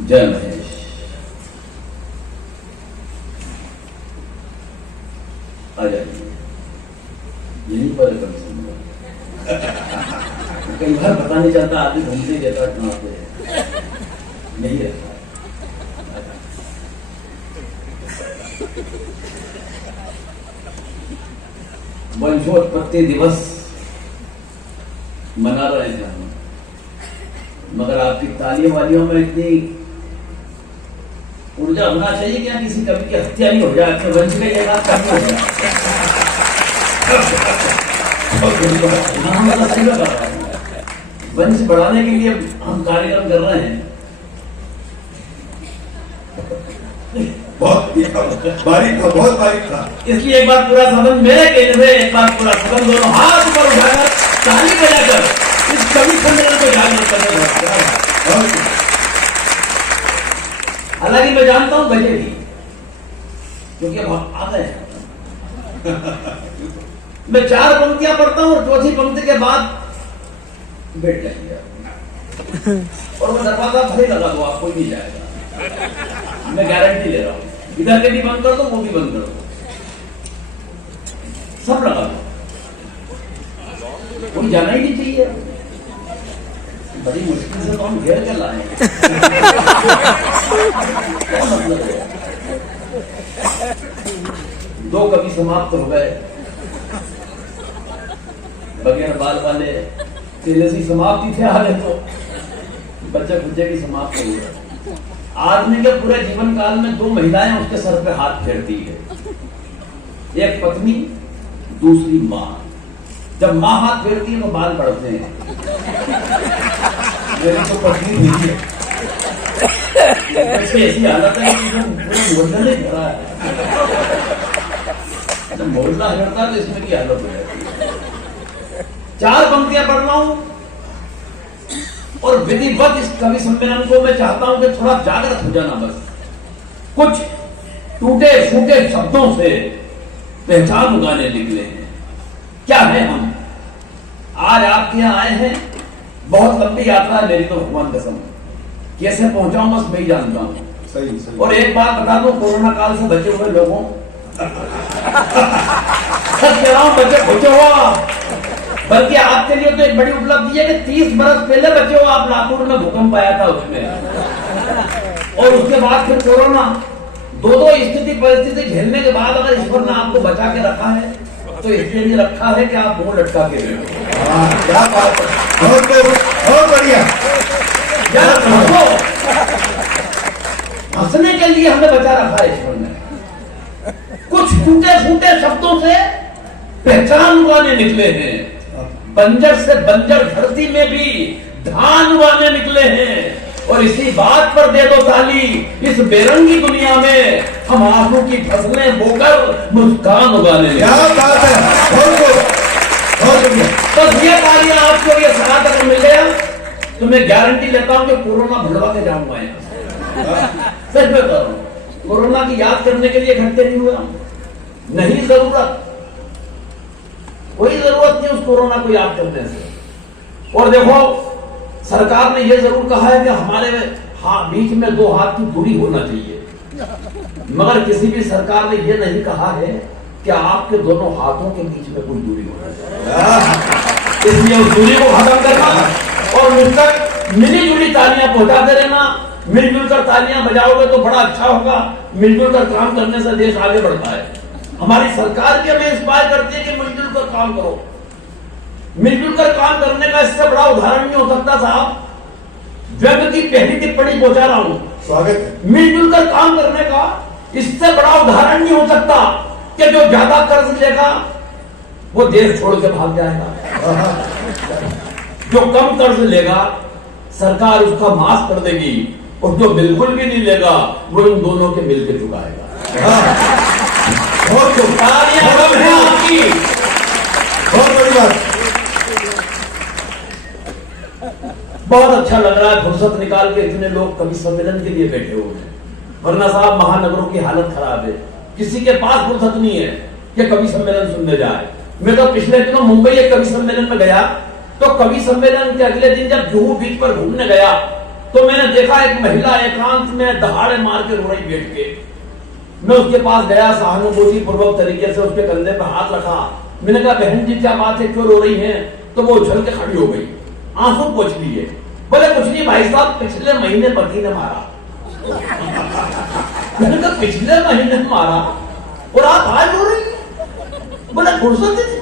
जय महेश। आ जाइए, यहीं पर कभी सुनूंगा। कई बार पता नहीं चलता, आदमी घूमते ही रहता कहाँ पे नहीं रहता। वंशोत्पत्ति दिवस मना रहे हैं हम, मगर आपकी तालियों वालियों में इतनी ऊर्जा होना चाहिए क्या किसी कवि की हत्या नहीं हो जाए, अपने वंश का ये बात कभी हो जाए। सही बता रहा है, वंश बढ़ाने के लिए हम कार्यक्रम कर रहे हैं। बहुत बारीक था, बहुत बारीक था। इसलिए एक बार पूरा सदन मेरे कहने से, एक बार पूरा सदन दोनों हाथ ऊपर उठाकर ताली बजाकर इस कवि सम्मेलन को जागरूक करने। हालांकि मैं जानता हूं बजेगी, क्योंकि अब आ गए हैं। मैं 4 पंक्तियां पढ़ता हूं और चौथी पंक्ति के बाद बैठ जाएंगे और मैं दरवाजा भले लगा दो, आप कोई नहीं जाएगा, मैं गारंटी ले रहा हूं। इधर के भी बंद कर दो, वो भी बंद कर दो, सब लगा दो, कोई जाना ही नहीं चाहिए। बड़ी मुश्किल से तो हम घेर के लाए। क्या मतलब है? 2 कवि समाप्त हो गए, बगैर बाल वाले तेजस्वी समाप्ति थे, आगे तो बच्चे खुच्चे की समाप्त हो गए। आदमी के पूरे जीवन काल में 2 महिलाएं उसके सर पे हाथ फेरती है, एक पत्नी, दूसरी माँ। जब माँ हाथ फेरती है तो बाल बढ़ते हैं। मेरी तो पत्नी हुई है, ऐसी हालत है कि मोहल्ला नहीं भरा है। जब मोहल्ला हिलता तो इसमें की हालत हो जाती है। 4 पंक्तियां पढ़ रहा हूं और विधिवत इस कवि सम्मेलन को मैं चाहता हूं कि थोड़ा जागृत हो जाना। बस कुछ टूटे फूटे शब्दों से पहचान उगाने निकले हैं। क्या है हम आज आपके यहां आए हैं? बहुत लंबी यात्रा है मेरी तो, भगवान कसम। कैसे पहुंचाऊं बस मैं ही जानता हूं। सही। और एक बात बता दूं, कोरोना काल से बचे हुए लोगों सच कह रहा हूं, बचे हुआ, बल्कि आपके लिए तो एक बड़ी उपलब्धि है कि 30 बरस पहले बचे हो आप, लातूर में भूकंप आया था उसमें, और उसके बाद फिर कोरोना। 2 स्थिति परिस्थिति झेलने के बाद अगर ईश्वर ने आपको बचा के रखा है तो इसलिए नहीं रखा है कि आप मुंह लटका के रहे हो। क्या बात है, बहुत बढ़िया। हंसने के लिए हमें बचा रखा है ईश्वर ने। कुछ टूटे फूटे शब्दों से पहचान उगाने निकले हैं। बंजर से बंजर धरती में भी धान उगाने निकले हैं। और इसी बात पर दे दो ताली, इस बेरंगी दुनिया में हम आंसू की फसलें बोकर मुस्कान उगाने निकले। क्या बात है, बहुत बढ़िया। बस ये तालियां आपको ये सलाह तक मिल गया तो मैं गारंटी लेता हूं कि कोरोना भुलवा के जाऊंगा यहाँ। सच में कह रहा हूं, कोरोना की याद करने के लिए इकट्ठे नहीं हुए हम, नहीं जरूरत, कोई जरूरत नहीं उस कोरोना को याद करने से। और देखो, सरकार ने यह जरूर कहा है कि हमारे बीच में 2 हाथ की दूरी होना चाहिए, मगर किसी भी सरकार ने यह नहीं कहा है कि आपके दोनों हाथों के बीच में कोई दूरी होना चाहिए। इसलिए उस दूरी को खत्म करना और मुझ तक मिली जुली तालियां पहुंचाते रहना। मिलजुल कर तालियां बजाओगे तो बड़ा अच्छा होगा। मिलजुल कर काम करने से देश आगे बढ़ता है। हमारी सरकार भी हमें इंस्पायर करती है कि मिलजुल कर काम करो। मिलजुल कर काम करने का इससे बड़ा उदाहरण नहीं हो सकता साहब। वेब की पहली टिप्पणी पहुंचा रहा हूं, स्वागत है। मिलजुल कर काम करने का इससे बड़ा उदाहरण नहीं हो सकता कि जो ज्यादा कर्ज लेगा वो देश छोड़ के भाग जाएगा, जो कम कर्ज लेगा सरकार उसका माफ कर देगी, और जो बिल्कुल भी नहीं लेगा वो इन दोनों के मिलकर चुकाएगा। बहुत आपकी बहुत बड़ी बात। बहुत अच्छा लग रहा है, फुर्सत निकाल के इतने लोग कवि सम्मेलन के लिए बैठे हुए हैं। वरना साहब महानगरों की हालत खराब है, किसी के पास फुर्सत नहीं है कि कवि सम्मेलन सुनने जाए। मैं तो पिछले दिनों मुंबई एक कवि सम्मेलन में गया, तो कवि सम्मेलन के अगले दिन जब जुहू बीच पर घूमने गया तो मैंने देखा एक महिला एकांत में दहाड़े मार के रो रही बैठ के। मैं उसके पास गया, सहानुभूति पूर्वक तरीके से उसके कंधे पर हाथ रखा। मैंने कहा बहन जी क्या बात है, क्यों रो रही हैं? तो वो उछल के खड़ी हो गई, आंसू पोंछ लिए। बोले कुछ नहीं भाई साहब, पिछले महीने पति ने मारा। मैंने कहा पिछले महीने मारा और आप आज रो रही हैं? बोले फुर्सत ही नहीं।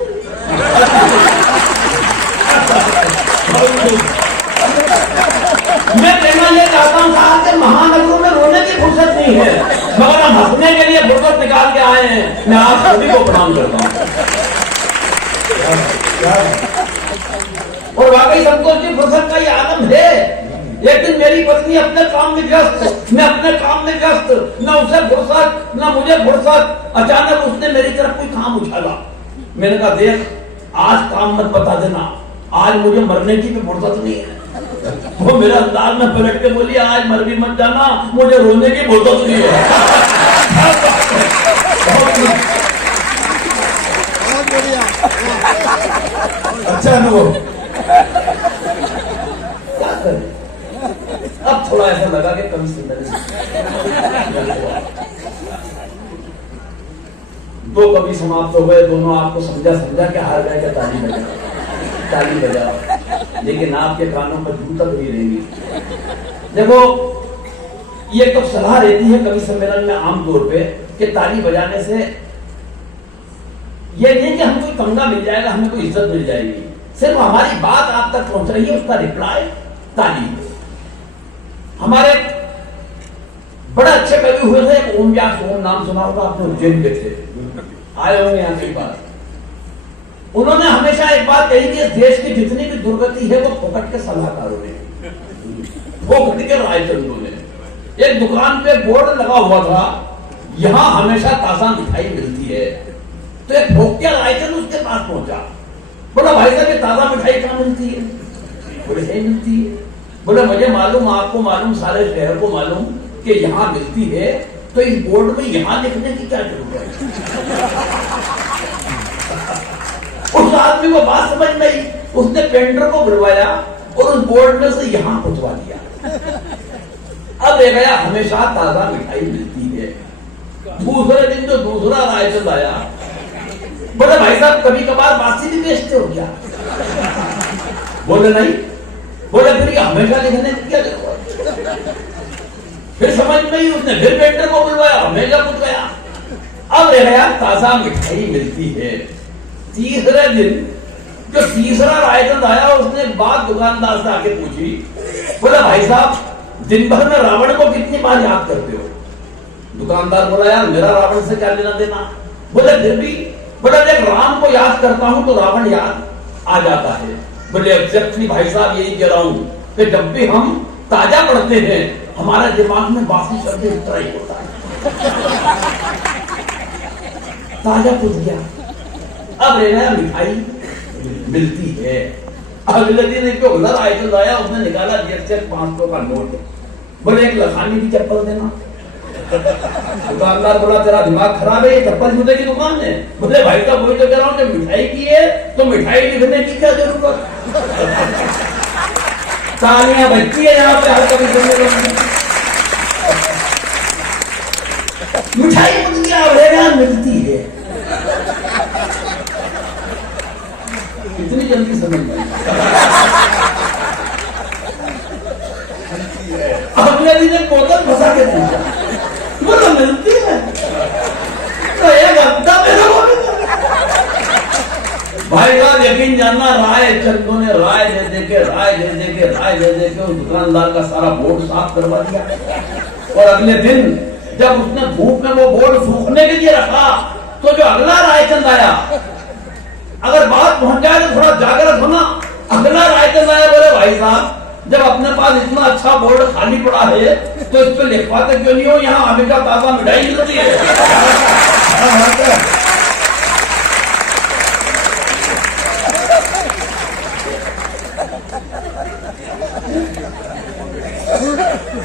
मैं कहना ये चाहता हूँ साहब कि महानगरों में रोने की फुर्सत नहीं है, मगर हम हंसने के लिए फुर्सत निकाल के आए हैं। मैं आप सभी को प्रणाम करता हूँ। और वाकई संतोष की फुर्सत का ये आलम है। एक दिन मेरी पत्नी अपने काम में व्यस्त, मैं अपने काम में व्यस्त, न उसे फुर्सत न मुझे फुर्सत। अचानक उसने मेरी तरफ कोई काम उछाला। मैंने कहा देख, आज काम मत बता देना, आज मुझे मरने की भी फुर्सत नहीं है। वो मेरा अंदाज में पलट के बोली आज मर भी मत जाना, मुझे रोने की फुर्सत नहीं है। अच्छा अनुभव। क्या करें, अब थोड़ा ऐसा लगा कि कम सुंदर दो कवि समाप्त हो गए, दोनों आपको समझा के हार गए कि ताली बजा, लेकिन आपके कानों पर जू तक नहीं रहेंगी। देखो ये तो सलाह रहती है कवि सम्मेलन में आमतौर पे कि ताली बजाने से ये नहीं कि हमको कोई पंगा मिल जाएगा, हमें कोई इज्जत मिल जाएगी। सिर्फ हमारी बात आप तक पहुंच रही है, उसका रिप्लाई ताली। हमारे बड़े अच्छे कवि हुए थे, एक ओम व्यास, ओम नाम सुना होगा आपने, उज्जैन के थे, आए होंगे यहाँ कई बार। उन्होंने हमेशा एक बात कही कि इस देश की जितनी भी दुर्गति है वो फोकट के सलाहकारों ने, फोकट के रायचंदों ने। एक दुकान पे बोर्ड लगा हुआ था, यहां हमेशा ताजा मिठाई मिलती है। तो एक भोक्या रायचंद उसके पास पहुंचा, बोला भाई साहब ये ताजा मिठाई कहां मिलती है? बोले यही मिलती है। बोले मुझे मालूम, आपको मालूम, सारे शहर को मालूम कि यहां मिलती है, तो इस बोर्ड में यहां लिखने की क्या जरूरत है? उस आदमी को बात समझ में आई, उसने पेंटर को बुलवाया और उस बोर्ड में से यहां खुदवा दिया। अब रह गया हमेशा ताजा मिठाई मिलती है। दूसरे दिन जो दूसरा रायचंद आया, बोले भाई साहब कभी कभार बासी भी बेचते हो क्या? बोले नहीं। बोले फिर हमेशा लिखने की क्या जरूरत? फिर समझ में ही, उसने फिर पेंटर को बुलवाया, हमेशा पूछ गया। अब रह गया ताजा मिठाई मिलती है। तीसरे दिन जो तीसरा रायचंद आया, उसने बात दुकानदार से आके पूछी, बोला भाई साहब दिन भर में रावण को कितनी बार याद करते हो? दुकानदार बोला यार मेरा रावण से क्या लेना देना। बोले फिर भी, बोला देख राम को याद करता हूं तो रावण याद आ जाता है। बोले एग्जैक्टली भाई साहब यही कह रहा हूं कि जब भी हम ताजा पढ़ते हैं हमारे दिमाग में बासी शब्द इतना ही होता है। ताजा पूछ गया। अब रहना मिठाई मिलती है। अगले दिन एक उधर आइटम आया, उसने निकाला जेब से 500 का नोट। बोले एक लखानी की चप्पल देना। दुकानदार बोला तेरा दिमाग खराब है, ये चप्पल जूते की दुकान है? बोले भाई साहब वही तो कह रहा हूँ कि मिठाई की है तो मिठाई लिखने की क्या जरूरत? तालियां बजती है यहाँ पे हर कभी मिठाई मिलती है। इतनी जल्दी समझ में अगले दिन एक बोतल फंसा के पूछा, बोला मिलती है तो एक हफ्ता मेरा हो गया। भाई साहब यकीन जानना, राय चंदों ने राय दे के उस दुकानदार का सारा बोर्ड साफ करवा दिया। और अगले दिन जब उसने धूप में वो बोर्ड सूखने के लिए रखा तो जो अगला रायचंद आया, अगर बात पहुंच जाए तो थोड़ा जागृत होना। अगला रायचंद आया, बोले भाई साहब जब अपने पास इतना अच्छा बोर्ड खाली पड़ा है तो इस पे लिखवाते क्यों नहीं हो, यहाँ हमेशा ताजा मिठाई मिलती है।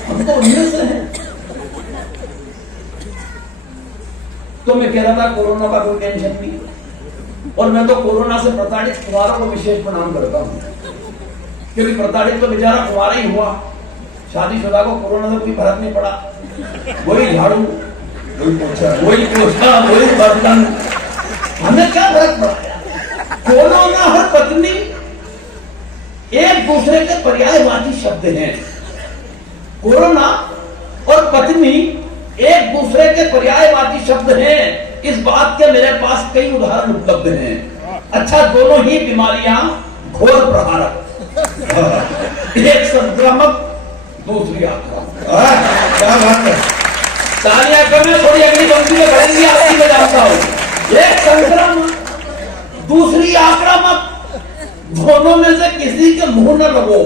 हम तो उनमें से हैं। तो मैं कह रहा था कोरोना का कोई टेंशन नहीं, और मैं तो कोरोना से प्रताड़ित कुमारों को विशेष प्रणाम करता हूं, क्योंकि प्रताड़ित तो बेचारा कुमारा ही हुआ, शादीशुदा को कोरोना से कोई फर्क नहीं पड़ा, वही झाड़ू, वही पोछा, वही पोछा, वही बर्तन, हमें क्या फर्क पड़ा? कोरोना और पत्नी एक दूसरे के पर्यायवाची शब्द हैं। कोरोना और पत्नी एक दूसरे के पर्यायवाची शब्द हैं। इस बात के मेरे पास कई उदाहरण उपलब्ध हैं। अच्छा, दोनों ही बीमारियां घोर प्रहारक, एक संक्रामक, दूसरी आक्रामक। क्या बात है। तालियां करें, थोड़ी अगली पंक्ति में बढ़ेंगी, आपकी मैं जानता हूं। एक संक्रामक, दूसरी आक्रामक, दोनों में से किसी के मुंह न लगो,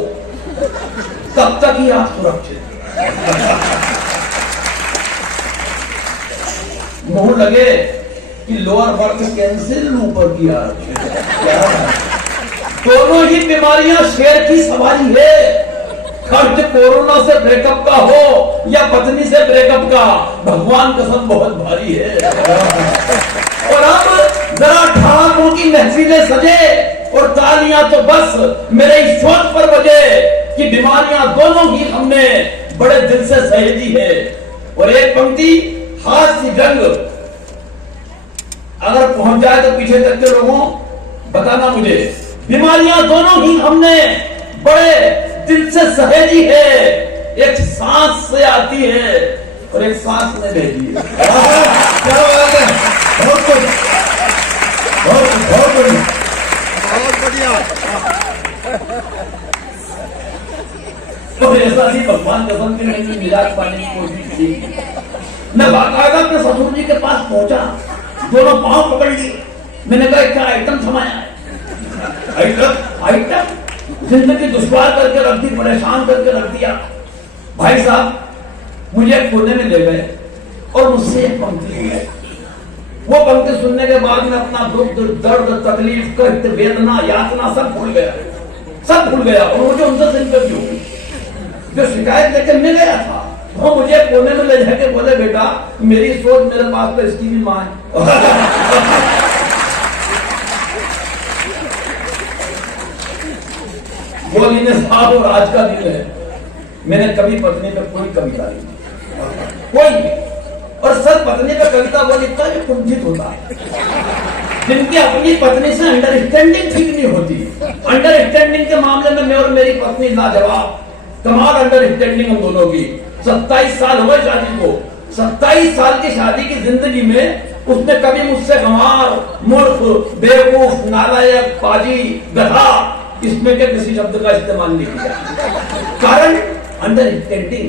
तब तक ही आप सुरक्षित। मुंह लगे कि लोअर बर्थ कैंसिल, ऊपर की आरक्षित। दोनों ही बीमारियां शेर की सवारी है। खर्च कोरोना से ब्रेकअप का हो या पत्नी से ब्रेकअप का, भगवान कसम बहुत भारी है। और अब जरा ठाकों की महफिलें सजे और तालियां तो बस मेरे इस शोध पर बजे कि बीमारियां दोनों ही हमने बड़े दिल से सहेजी है। और एक पंक्ति, हाथ की जंग अगर पहुंच जाए तो पीछे तक के लोगों बताना मुझे, बीमारियां दोनों ही हमने बड़े दिल से सहेजी है। एक सांस से आती है और एक सांस में भेजी है। क्या बात है, बहुत कुछ, बहुत बढ़िया, बहुत बढ़िया। तो ऐसा ही भगवान कसम की नहीं मिजाज पाने की कोशिश की। मैं बाकायदा अपने ससुर जी के पास पहुंचा, दोनों पांव पकड़ लिए। मैंने कहा क्या आइटम समाया है? आइटम जिंदगी दुश्वार करके रख दी, परेशान करके रख दिया। भाई साहब मुझे कोने में ले गए और मुझसे एक पंक्ति सुनाई। वो पंक्ति सुनने के बाद में अपना दुख, दर्द, तकलीफ, कष्ट, वेदना, यातना सब भूल गया, सब भूल गया। और मुझे उनसे सिंपैथी हो गई। जो शिकायत लेकर मैं गया था वो मुझे कोने में ले जाके बोले, बेटा मेरी सोच मेरे पास तो इसकी भी मां है। वो दिन साहब और आज का दिन है, मैंने कभी पत्नी पे कोई कविता नहीं, कोई। और सर पत्नी पे कविता वो लिखता है जो कुंठित होता है, जिनकी अपनी पत्नी से अंडरस्टैंडिंग ठीक नहीं होती। अंडरस्टैंडिंग के मामले में मैं और मेरी पत्नी लाजवाब, कमाल अंडरस्टैंडिंग हम दोनों की। 27 साल हुए शादी को। 27 साल की शादी की जिंदगी में उसने कभी मुझसे गंवार, मूर्ख, बेवकूफ, नालायक, पाजी, गधा, इसमें के किसी शब्द का इस्तेमाल नहीं किया। कारण अंडरस्टैंडिंग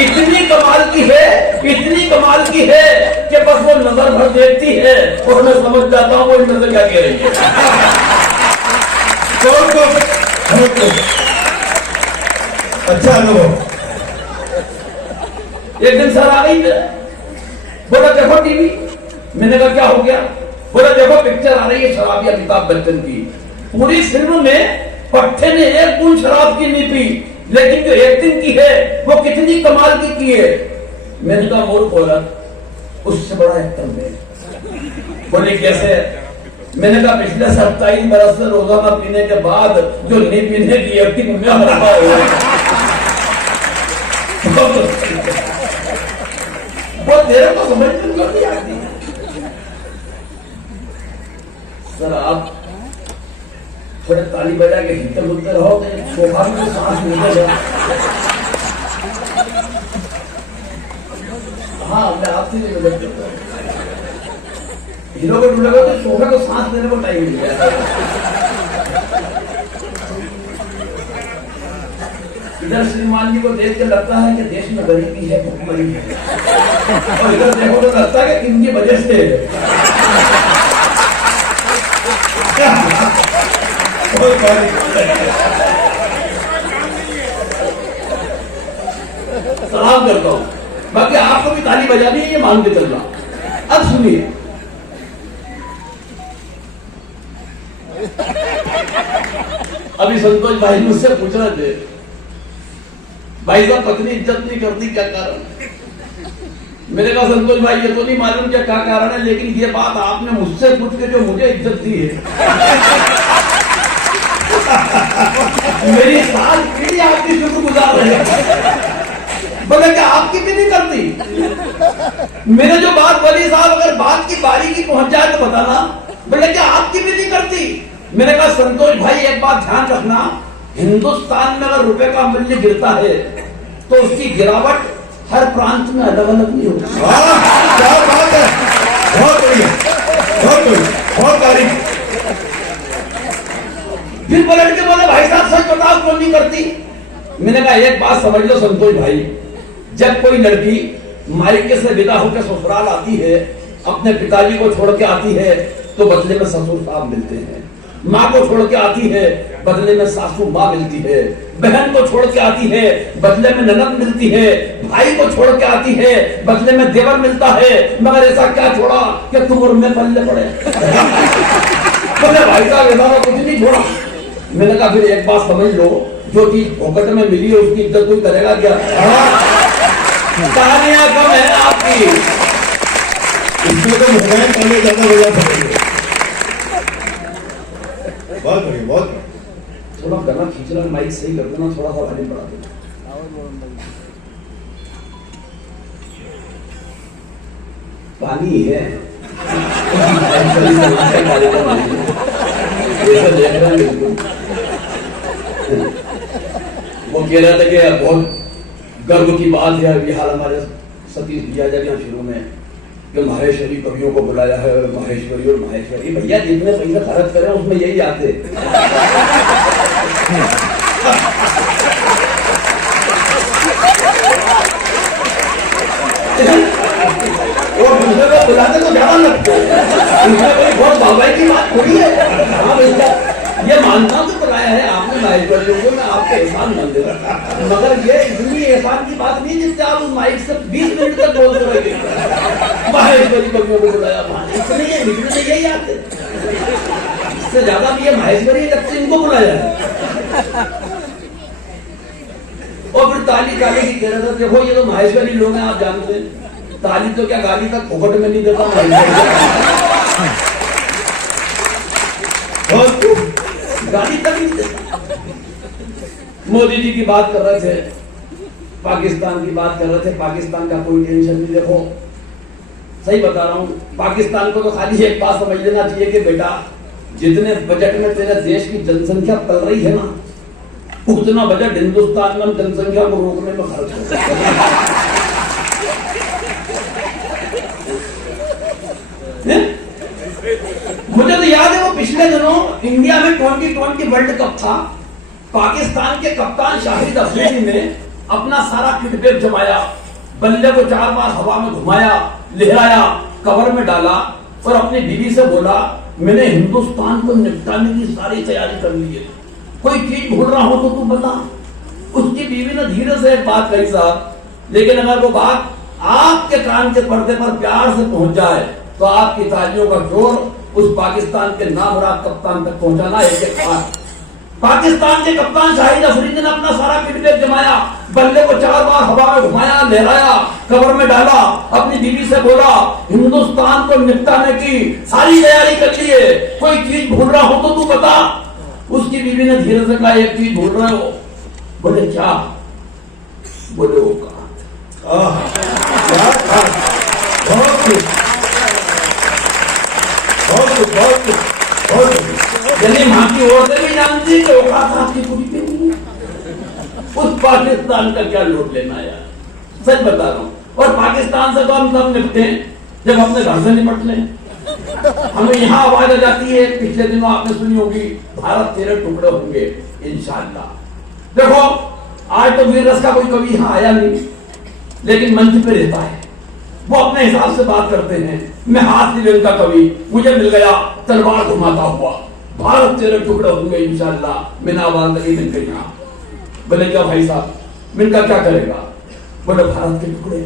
इतनी कमाल की है, इतनी कमाल की है कि बस वो नजर भर देखती है और मैं समझ जाता हूँ वो नजर क्या कह रही है। अच्छा अनुभव। एक दिन सर आ गई, बोला देखो टीवी। मैंने कहा क्या हो गया? बोला देखो पिक्चर आ रही है शराबी अमिताभ बच्चन की। पूरी फिल्म में पट्टे ने एक बूंद शराब की नहीं पी, लेकिन जो एक्टिंग की है वो कितनी कमाल की है। मैंने कहा मूर्ख औरत, उससे बड़ा एक्टर में। बोले कैसे? मैंने कहा पिछले 27 बरस से रोजाना पीने के बाद जो नहीं पीने की एक्टिंग में होता है वो तेरे को समझ में नहीं आती। सर आप थोड़े ताली बजा के हिलते डुलते रहो तो सोफा में सांस निकल जाए। हाँ मैं आपसे नहीं बदलते हीरो को ढूंढेगा तो सोफे को सांस देने को टाइम मिल गया। इधर श्रीमान जी को देख के लगता है कि देश में गरीबी है, भुखमरी है, और इधर देखो तो लगता है कि इनकी वजह से सलाम करता हूं। बाकी आपको भी ताली बजानी है, ये मान के चल रहा। अब सुनिए, अभी संतोष भाई मुझसे पूछ रहे थे, भाई साहब पत्नी इज्जत नहीं करती, क्या कारण? मैंने कहा संतोष भाई ये तो नहीं मालूम क्या कारण है, लेकिन ये बात आपने मुझसे पूछ के जो मुझे इज्जत दी है मेरी सात पीढ़ी आपकी शुक्रगुजार रहे। बोले क्या आपकी भी नहीं करती? मैंने जो बात बोली साहब, अगर बात की बारीकी पहुंच जाए तो बताना। बोले क्या आपकी भी नहीं करती? मैंने कहा संतोष भाई एक बात ध्यान रखना, हिंदुस्तान में अगर रुपए का मूल्य गिरता है तो उसकी गिरावट हर प्रांत में अलग अलग नहीं होती। क्या बात है, बहुत बढ़िया, बहुत बढ़िया, बहुत तारीफ। फिर पलट के बोले भाई साहब सच बताओ क्यों नहीं करती? मैंने कहा एक बात समझ लो संतोष भाई, जब कोई लड़की मायके से विदा होकर ससुराल आती है, अपने पिताजी को छोड़ के आती है तो बदले में ससुर साहब मिलते हैं, माँ को छोड़ के आती है बदले में सासू माँ मिलती है, बहन को छोड़ के आती है बदले में ननद मिलती है, भाई को छोड़ के आती है बदले में देवर मिलता है, मगर ऐसा क्या छोड़ा कि तुम और मैं पल्ले पड़े? बोले भाई साहब ऐसा कुछ नहीं छोड़ा। मैंने कहा फिर एक बात समझ लो, जो चीज फोकट में मिली है उसकी इज्जत कोई करेगा क्या? कहानियां कम है आपकी, इसमें तो मुंबई पहले ज्यादा बजा पड़ेगा। बहुत बढ़िया, बहुत बढ़िया। थोड़ा गला खींच रहा, माइक सही कर देना, थोड़ा सा वॉल्यूम बढ़ा देना। पानी है वो कह रहा था कि बहुत गर्व की बात है अभी हाल हमारे सतीश भैया जब यहाँ शुरू में कि माहेश्वरी कवियों को बुलाया है, माहेश्वरी और माहेश्वरी। भैया जितने पैसे खर्च करें उसमें यही आते। और दूसरे को बुलाते तो ज्यादा लगते हैं, बहुत बाबाई की बात थोड़ी है। हाँ भैया ये मानता तो बुलाया है आपने माहेश्वरियों को, मैं आपके एहसान मान दे रहा, मगर ये इतनी एहसान की बात नहीं जिससे आप उस माइक से 20 मिनट तक बोलते रहे। माहेश्वरी कवियों को बुलाया, इसलिए निकलने यही आते, इससे ज्यादा भी ये माहेश्वरी लगते इनको बुलाया है। और फिर ताली ताली की कह रहा था, देखो ये तो माहेश्वरी लोग हैं, आप जानते हैं, ताली तो क्या गाली तक फोकट में नहीं देता गाली तक नहीं देता। मोदी जी की बात कर रहे थे, पाकिस्तान की बात कर रहे थे, पाकिस्तान का कोई टेंशन नहीं। देखो सही बता रहा हूँ, पाकिस्तान को तो खाली एक बात समझ लेना चाहिए कि बेटा जितने बजट में तेरे देश की जनसंख्या पल रही है ना, उतना बजट हिंदुस्तान में जनसंख्या को रोकने में खर्च होता है। मुझे तो याद है वो पिछले दिनों इंडिया में 2020 वर्ल्ड कप था, पाकिस्तान के कप्तान शाहिद अफरीदी ने अपना सारा किट जमाया, बल्ले को 4 बार हवा में घुमाया, लहराया, कवर में डाला और अपनी बीवी से बोला मैंने हिंदुस्तान को निपटाने की सारी तैयारी कर ली है, कोई चीज भूल रहा हो तो तू बता। उसकी बीवी ने धीरे से एक बात कही साहब, लेकिन अगर वो बात आपके कान के पर्दे पर प्यार से पहुंच जाए तो आपकी तालियों का जोर उस पाकिस्तान के नामुराद कप्तान तक पहुंचाना एक खास। पाकिस्तान के कप्तान शाहिद अफरीदी ने अपना सारा किट जमाया, बल्ले को 4 बार हवा में घुमाया, लहराया, कवर में डाला, अपनी बीवी से बोला हिंदुस्तान को निपटाने की सारी तैयारी कर ली है, कोई चीज भूल रहा हो तो तू बता। उसकी बीवी ने धीरे से कहा एक चीज भूल रहे हो। बोले क्या? बोले वो कहा मां की औरतें भी जानती कि औकात आपकी पूरी पे नहीं है। उस पाकिस्तान का क्या लूट लेना यार, सच बता रहा हूं। और पाकिस्तान से तो हम तब निपटे जब अपने घर से निपट लें। हमें यहाँ आवाज आ जाती है, पिछले दिनों आपने सुनी होगी भारत तेरे टुकड़े होंगे इंशाअल्लाह। देखो आज तो वीर रस का कोई कवि यहाँ आया नहीं, लेकिन मंच पे रहता है, वो अपने हिसाब से बात करते हैं। मैं हाथ दिल का कवि, मुझे मिल गया तलवार घुमाता हुआ, भारत तेरे टुकड़े होंगे इंशाअल्लाह। मैंने आवाज लगी मिलकर यहाँ। बोले क्या भाई साहब, मिलका क्या करेगा? बोले भारत के टुकड़े।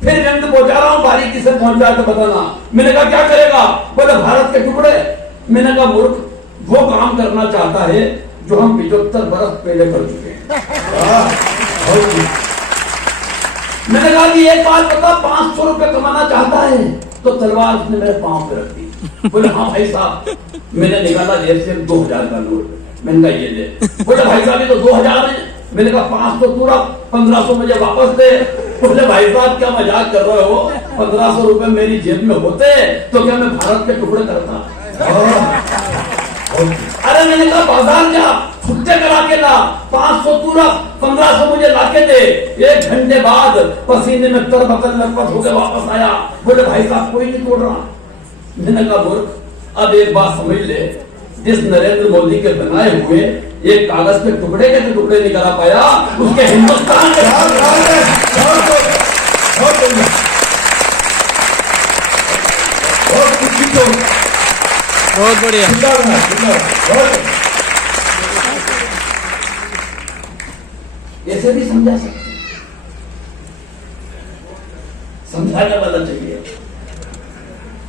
फिर व्यंग पहुंचा रहा हूं, बारीकी से पहुंचा तो बताना। मैंने कहा क्या करेगा? बोले भारत के टुकड़े। मैंने कहा मूर्ख वो काम करना चाहता है जो हम 75 बरस पहले कर चुके हैं। मैंने कहा कि एक बात बता, 500 रुपए कमाना चाहता है तो तलवार उसने मेरे पांव पे रख दी। बोले हाँ भाई साहब। मैंने निकाला जेब से 2000 का नोट, मैंने कहा ये ले। बोले भाई साहब ये तो 2000 है। मैंने कहा 500 पूरा 1500 मुझे वापस दे। बोले भाई साहब क्या मजाक कर रहे हो, 1500 रुपए मेरी जेब में होते तो क्या मैं भारत के टुकड़े करता। अरे मैंने कहा बाजार जा, छुट्टे करा के ला, 500 पूरा 1500 मुझे लाके दे। 1 घंटे बाद पसीने में तरबतर लटपट होकर वापस आया। बोले भाई साहब कोई नहीं तोड़ रहा। मैंने कहा मूर्ख अब एक बात समझ ले, जिस नरेंद्र मोदी के बनाए हुए एक कागज के टुकड़े के टुकड़े नहीं करा पाया, उसके हिंदुस्तान के बहुत बढ़िया। ऐसे भी समझा सकते, समझाने वाला चाहिए।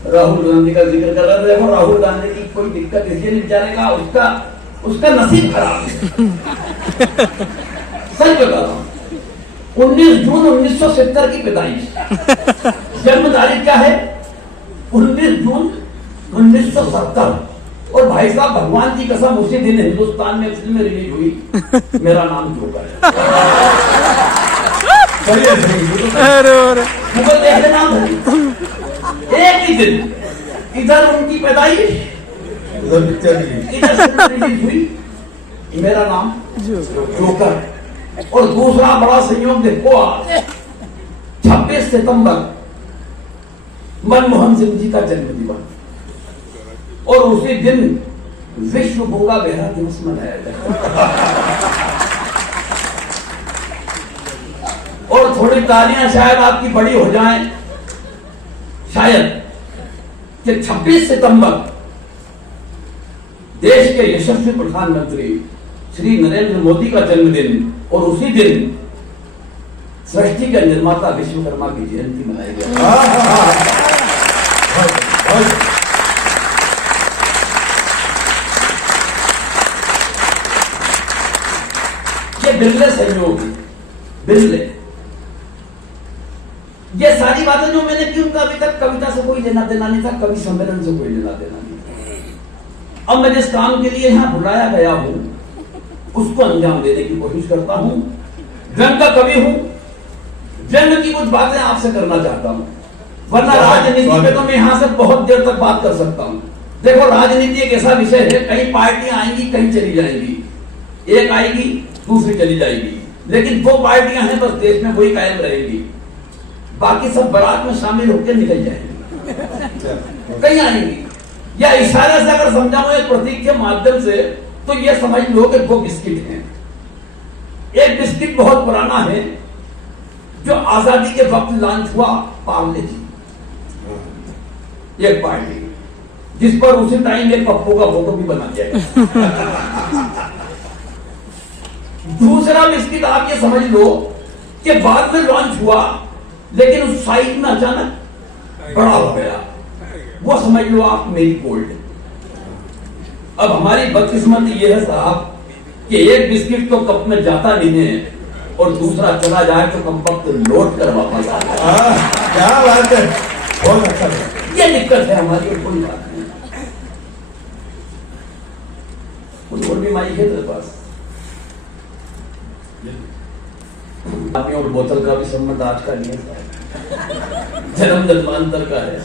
राहुल गांधी का जिक्र कर रहे थे, देखो राहुल गांधी की कोई दिक्कत इसलिए नहीं जानेगा, उसका नसीब खराब है। सच बता रहा हूं, 19 जून 1970 की पैदाइश, जन्म तारीख क्या है 19 जून 1970। और भाई साहब भगवान की कसम उसी दिन हिंदुस्तान में फिल्म रिलीज हुई, मेरा नाम जोकर है। गूगल देख लेना, एक ही दिन इधर उनकी पैदाइश, इधर फिल्म रिलीज हुई, मेरा नाम जोकर। और दूसरा बड़ा संयोग देखो, आज 26 सितंबर मनमोहन सिंह जी का जन्मदिन, और उसी दिन विश्व गंगा बहरा दिवस मनाया जाता। और थोड़ी तालियां शायद आपकी बड़ी हो जाएं, शायद कि 26 सितंबर देश के यशस्वी प्रधानमंत्री श्री नरेंद्र मोदी का जन्मदिन, और उसी दिन सृष्टि के निर्माता विश्वकर्मा की जयंती मनाई गई। ये बिरले संयोग, बिरले, ये सारी बातें जो मैंने की उनका अभी तक कविता से कोई लेना देना नहीं था, कवि सम्मेलन से कोई लेना देना नहीं था। अब मैं जिस काम के लिए यहां बुलाया गया हूं उसको अंजाम देने की कोशिश करता हूं। व्यंग का कवि हूं, व्यंग की कुछ बातें आपसे करना चाहता हूं, वरना राजनीति पे तो मैं यहां से बहुत देर तक बात कर सकता हूं। देखो राजनीति एक ऐसा विषय है, कई पार्टियां आएंगी कहीं चली जाएंगी, एक आएगी दूसरी चली जाएगी, लेकिन 2 पार्टियां हैं बस देश में, वही कायम रहेगी, बाकी सब बारात में शामिल होकर निकल जाएंगे, कहीं आएंगी। या इशारे से अगर समझाऊं एक प्रतीक के माध्यम से, तो ये समझ लो कि 2 बिस्किट हैं। एक बिस्किट बहुत पुराना है जो आजादी के वक्त लॉन्च हुआ, पार्ले जी, एक पार्टी जिस पर उसी टाइम एक पप्पू का फोटो भी बना दिया गया। दूसरा बिस्किट आप ये समझ लो कि बाद में लॉन्च हुआ, लेकिन उस साइज में अचानक बड़ा हो गया, वो समझ लो आप मेरी गोल्ड। अब हमारी बदकिस्मती ये है साहब कि एक बिस्किट तो कप में जाता नहीं है, और दूसरा चला जाए तो कम वक्त लौट कर वापस आता है। क्या बात है, बहुत अच्छा है। ये दिक्कत है हमारी, और कोई बात नहीं। कुछ और भी माइक है तेरे पास? और बोतल का भी संबंध आज का नहीं है, जन्म जन्मांतर का है।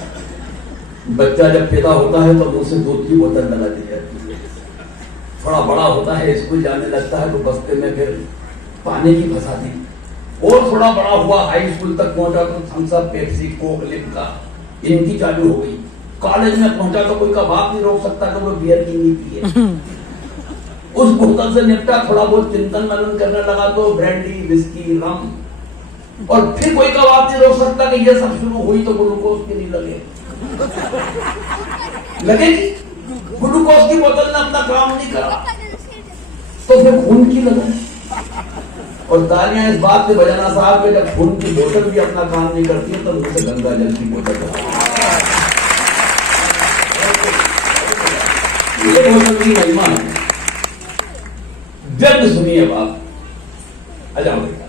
बच्चा जब पैदा होता है तो मुंह से दूध की बोतल डला दी जाती है, थोड़ा बड़ा होता है स्कूल जाने लगता है तो बस्ते में फिर पानी की फंसा दी, और थोड़ा बड़ा हुआ हाई स्कूल तक पहुंचा तो Thums Up, Pepsi, Coke, Limca इनकी चालू हो गई। कॉलेज में पहुंचा तो कोई का बाप नहीं रोक सकता कि वो बियर की नीति है। उस बोतल से निपटा, थोड़ा बहुत चिंतन मनन करने लगा तो ब्रांडी, विस्की, रम, और फिर कोई का बाप नहीं रोक सकता कि ये सब शुरू हुई तो ग्लूकोज की नहीं लगे, लगेगी। ग्लूकोज की बोतल ने अपना काम नहीं करा तो फिर खून की लगे। और तालियां इस बात से बजाना साहब कि जब खून की बोतल भी अपना काम नहीं करती है तो मुझसे गंगा जल की बोतल, ये बोतल की महिमा है। जब सुनिए बाप, अच्छा बेटा,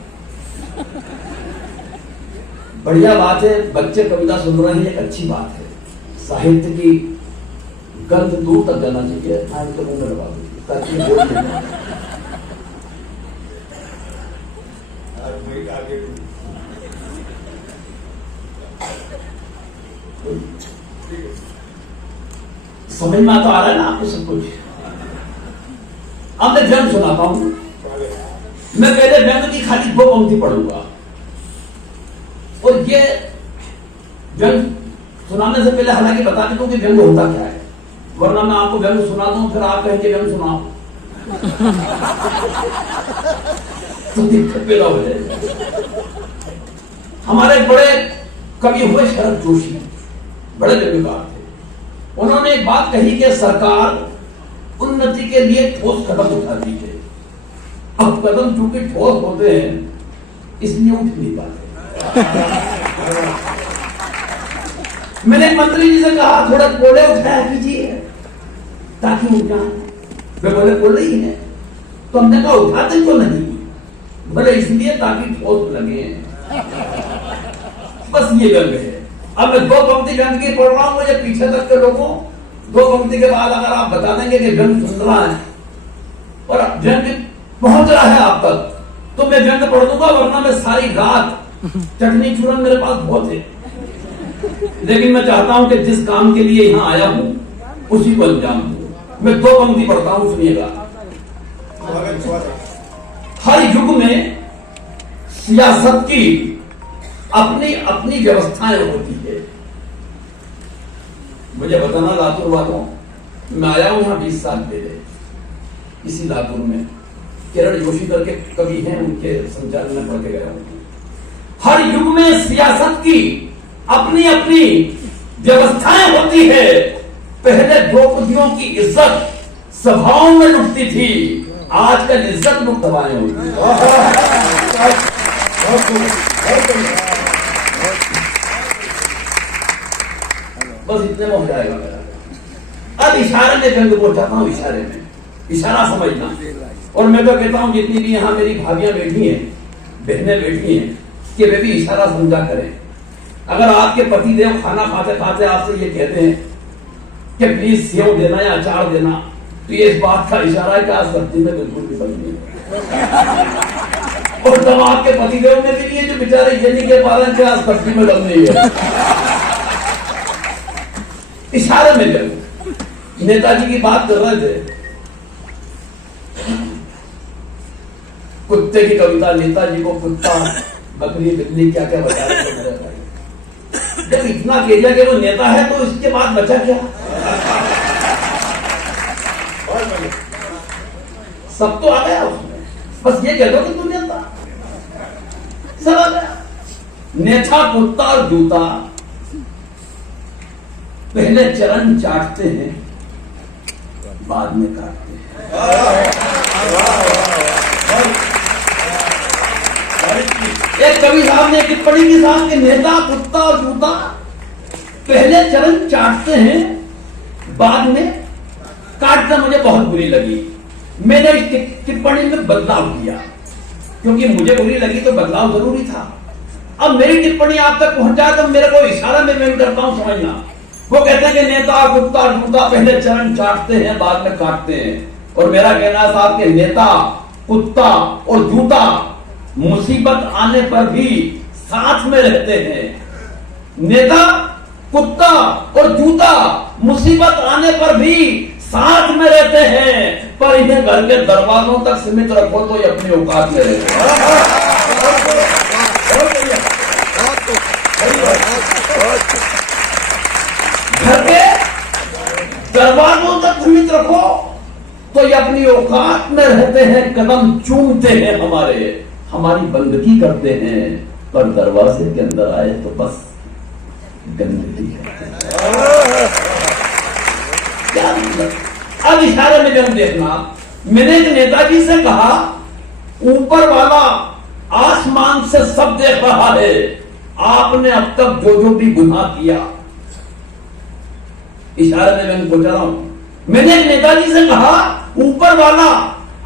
बढ़िया बात है, बच्चे कविता सुन रहे हैं, एक अच्छी बात है। साहित्य की गंध दूर तक जाना चाहिए, तो मुंह में लगा दीजिए ताकि बोल नहीं। समझ में तो आ रहा है ना आपको सब कुछ। अब मैं व्यंग सुनाता हूं। मैं पहले व्यंग की खाली 2 पंक्ति पढ़ूंगा और ये व्यंग सुनाने से पहले हालांकि बता देता हूं कि व्यंग होता क्या है, वरना मैं आपको व्यंग सुना दूं फिर आप कहेंगे व्यंग सुनाओ तो दिक्कत पैदा हो जाएगी। हमारे बड़े कवि हुए शरद जोशी, बड़े व्यंग्यकार थे। उन्होंने एक बात कही कि सरकार उन्नति के लिए ठोस कदम उठाती है। अब कदम चूंकि ठोस होते हैं इसलिए उठ नहीं पाते। मैंने मंत्री जी से कहा थोड़ा कोले उठाया कीजिए ताकि उठ जाए। वे बोले कोले ही है, तो हमने कहा उठाते क्यों नहीं? बोले इसलिए ताकि ठोस लगे। बस ये व्यंग है। अब मैं 2 पंक्ति व्यंग की पढ़ रहा हूं, मुझे पीछे तक के लोगों 2 पंक्ति के बाद अगर आप बता देंगे कि व्यंग सुन रहा है और व्यंग पहुंच रहा है आप तक, तो मैं व्यंग पढ़ दूंगा, वरना मैं सारी रात चटनी चूरन मेरे पास बहुत है। लेकिन मैं चाहता हूं कि जिस काम के लिए यहां आया हूं उसी को अंजाम दूं। मैं 2 पंक्ति पढ़ता हूं, सुनिएगा। हर युग में सियासत की अपनी अपनी व्यवस्थाएं होती है। मुझे बताना लातूर वालों, मैं आया हूं यहां 20 साल पहले इसी लातूर में। किरण जोशी करके कवि हैं, उनके संचालन में पढ़ के गया हूं। हर युग में सियासत की अपनी अपनी व्यवस्थाएं होती है। पहले द्रौपदियों की इज्जत सभाओं में लुटती थी, आजकल इज्जत मुक्त सभाएं होती है। बस इतने में हो जाएगा मेरा। अब इशारे में व्यंग बोल जाता हूं, इशारे में, इशारा समझना। और मैं तो कहता हूं जितनी भी यहां मेरी भाभियां बैठी हैं, बहनें बैठी हैं, कि वे भी इशारा समझा करें। अगर आपके पति देव खाना खाते खाते आपसे ये कहते हैं कि प्लीज सेव देना या अचार देना, तो ये इस बात का इशारा है कि आज सब्जी में बिल्कुल भी बन नहीं है। और तब आपके पति देव ने भी लिए जो बेचारे ये नहीं कह पा रहे थे आज सब्जी में बन नहीं है। इशारे में व्यंग। नेताजी की बात कर रहे थे, कुत्ते की कविता, नेताजी को कुत्ता बकरी बिल्ली क्या क्या बता रहे थे। जब इतना कह दिया कि वो नेता है तो इसके बाद बचा क्या? सब तो आ गया उसमें, बस ये कह दो कि तू नेता, सब आ गया। नेता कुत्ता और जूता पहले चरण चाटते हैं बाद में काटते हैं। एक कवि साहब ने टिप्पणी की साथ के नेता कुत्ता और जूता पहले चरण चाटते हैं बाद में काटना मुझे बहुत बुरी लगी। मैंने इस टिप्पणी में बदलाव किया क्योंकि मुझे बुरी लगी तो बदलाव जरूरी था। अब मेरी टिप्पणी आप तक पहुंचा तो मेरे को इशारा में मैं करता हूं, समझना। वो कहते हैं कि नेता कुत्ता और जूता पहले चरण चाटते हैं बाद में काटते हैं, और मेरा कहना साहब कि नेता कुत्ता और जूता मुसीबत आने पर भी साथ में रहते हैं। नेता कुत्ता और जूता मुसीबत आने पर भी साथ में रहते हैं, पर इन्हें घर के दरवाजों तक सीमित रखो तो ये अपनी औकात में रहते हैं। घर के दरवाजों तक सीमित रखो तो ये अपनी औकात में रहते हैं, कदम चूमते हैं हमारी बंदगी करते हैं, पर दरवाजे के अंदर आए तो बस गंदगी करते हैं। क्या मतलब? अब इशारे में जब देखना, मैंने एक नेताजी से कहा ऊपर वाला आसमान से सब देख रहा है, आपने अब तक जो जो भी गुनाह किया, इशारे में मैं पूछ रहा हूं। मैंने एक नेताजी से कहा ऊपर वाला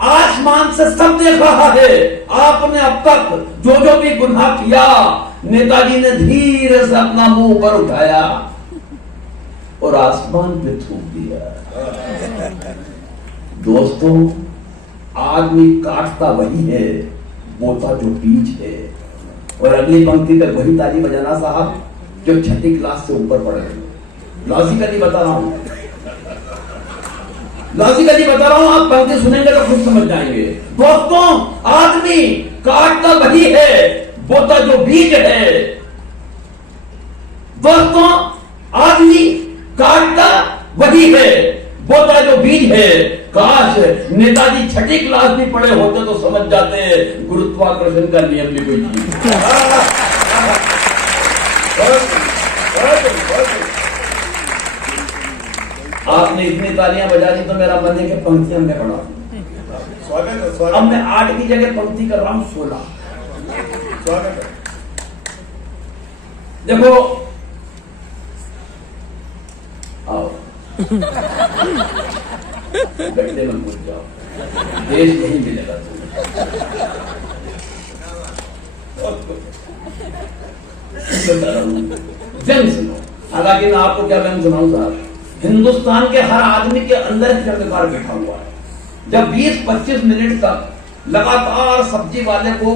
आसमान से सब देख रहा है, आपने अब तक जो जो भी गुनाह किया। नेताजी ने धीरे से अपना मुंह ऊपर उठाया और आसमान पे थूक दिया। दोस्तों, आदमी काटता वही है, बोता जो बीज है। और अगली पंक्ति पे वही ताली बजाना साहब जो छठी क्लास से ऊपर पढ़े। लॉजिकली बता रहा हूं, लॉजिकली बता रहा हूं, आप पंक्ति सुनेंगे तो खुद समझ जाएंगे। दोस्तों, आदमी काटता वही है, बोता जो बीज है। दोस्तों, आदमी काटता वही है, बोता जो बीज है। काश नेताजी छठी क्लास भी पढ़े होते तो समझ जाते गुरुत्वाकर्षण का नियम भी कोई चीज। आपने इतनी तालियां बजा दी तो मेरा मन है कि पंक्तियां में पढ़ा। स्वागत है, स्वागत। अब मैं 8 की जगह पंक्ति कर रहा हूं 16। स्वागत है। देखो, आओ गड्ढे में घुस जाओ, देश नहीं मिलेगा तुम्हें। व्यंग सुनो, हालांकि मैं आपको क्या व्यंग सुनाऊं साहब, हिंदुस्तान के हर आदमी के अंदर एक चक्रकार बैठा हुआ है। जब 20-25 मिनट तक लगातार सब्जी वाले को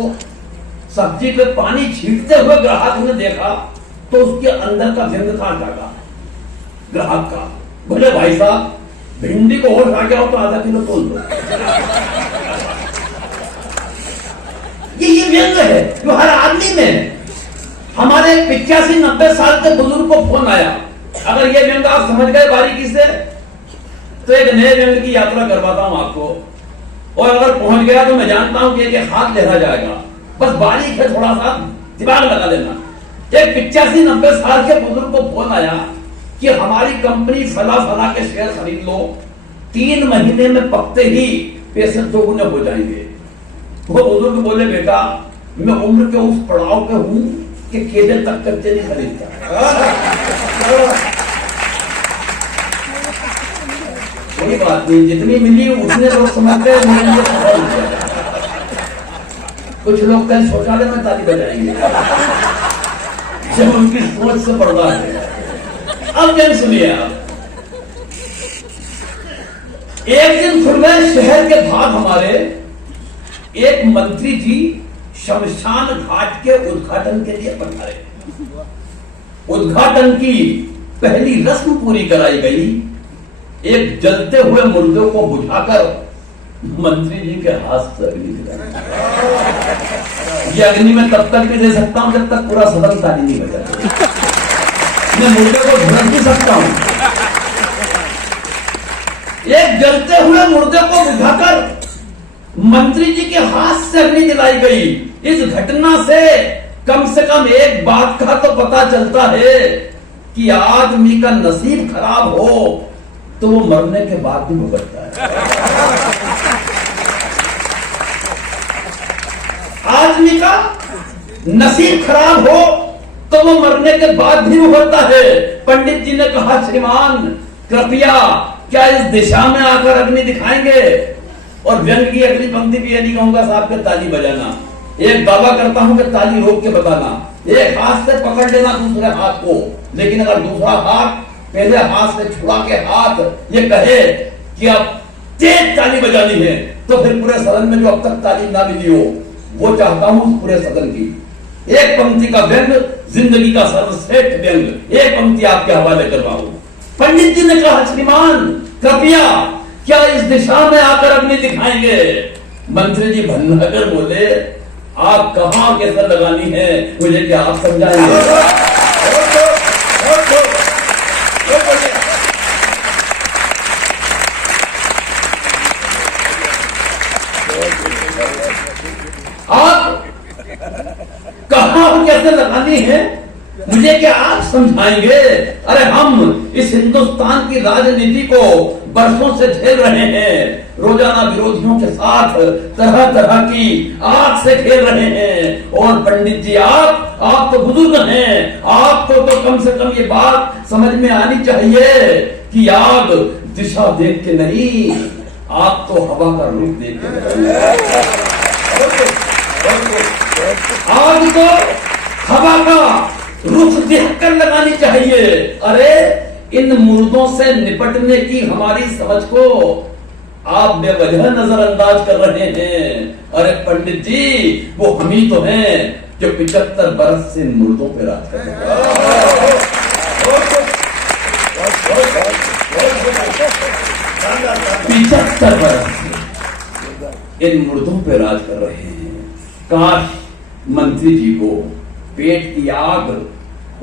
सब्जी पे पानी छींटते हुए ग्राहक ने देखा तो उसके अंदर का व्यंग था जागा ग्राहक का। बोले भाई साहब, भिंडी को और आ गया हो तो आधा किलो तोल दो। ये व्यंग है जो हर आदमी में। हमारे 85-90 साल के बुजुर्ग को फोन आया, अगर ये व्यंग आप समझ गए बारीकी से तो एक नए व्यंग की यात्रा करवाता हूं आपको, और अगर पहुंच गया तो मैं जानता हूं कि एक हाथ लहरा जाएगा। बस बारीक है, थोड़ा सा दिमाग लगा लेना। एक 85-90 साल के बुजुर्ग को फोन आया कि हमारी कंपनी फला के शेयर खरीद लो, 3 महीने में पकते ही पैसे दोगुने हो जाएंगे। वो बुजुर्ग बोले, बेटा मैं उम्र के उस पड़ाव पे हूं कि केले तक कच्चे नहीं खरीदता। कोई बात नहीं, जितनी मिली उतने लोग समझते हैं। कुछ लोग कल शौचालय में ताली बजाएंगे जब उनकी सोच से पर्दा है। अब क्या सुनिए आप, एक दिन खुलवे शहर के भाग हमारे एक मंत्री जी शमशान घाट के उद्घाटन के लिए पधारे। उद्घाटन की पहली रस्म पूरी कराई गई। एक जलते हुए मुर्दे को बुझाकर मंत्री जी के हाथ से अग्नि दिलाई। ये अग्नि में तब तक भी दे सकता हूं जब तक पूरा सदन ताली नहीं बजा। मैं मुर्दे को झुलस भी सकता हूं। एक जलते हुए मुर्दे को बुझाकर मंत्री जी के हाथ से अग्नि दिलाई गई। इस घटना से कम एक बात का तो पता चलता है कि आदमी का नसीब खराब हो तो वो मरने के बाद भी भुगतता है। आदमी का नसीब खराब हो तो वो मरने के बाद भी भुगतता है। पंडित जी ने कहा, श्रीमान कृपया क्या इस दिशा में आकर अग्नि दिखाएंगे? और व्यंग की अगली पंक्ति भी ये नहीं कहूंगा साहब के ताली बजाना, एक दावा करता हूं कि ताली रोक के बताना। एक हाथ से पकड़ लेना दूसरे हाथ को, लेकिन अगर दूसरा हाथ पहले हाथ से छुड़ा के हाथ ये कहे कि अब तेज ताली बजानी है, तो फिर पूरे सदन में जो अब तक ताली ना मिली हो वो चाहता हूं पूरे सदन की। एक पंक्ति का व्यंग, जिंदगी का सर्वश्रेष्ठ व्यंग, एक पंक्ति आपके हवाले कर रहा हूं। पंडित जी ने कहा, श्रीमान कृपया क्या इस दिशा में आकर अग्नि दिखाएंगे? मंत्री जी भन्नाकर बोले, आप कहां कैसे लगानी है मुझे क्या आप समझाएंगे? आप कहां कैसे लगानी है मुझे क्या आप समझाएंगे? अरे हम इस हिंदुस्तान की राजनीति को बरसों से झेल रहे हैं, रोजाना विरोधियों के साथ तरह तरह की आग से खेल रहे हैं। और पंडित जी आप तो बुजुर्ग हैं, आपको तो कम से कम ये बात समझ में आनी चाहिए कि आग दिशा देख के नहीं, आप तो हवा का रूप देख के लगाइए। आग को हवा का रुख देखकर लगानी चाहिए। अरे इन मुर्दों से निपटने की हमारी समझ को आप बेवजह नजरअंदाज कर रहे हैं। अरे पंडित जी वो हम ही तो हैं, जो 75 बरस से मुर्दों पे राज कर रहे हैं। 75 बरस से इन मुर्दों पे राज कर रहे हैं। काश मंत्री जी को पेट की आग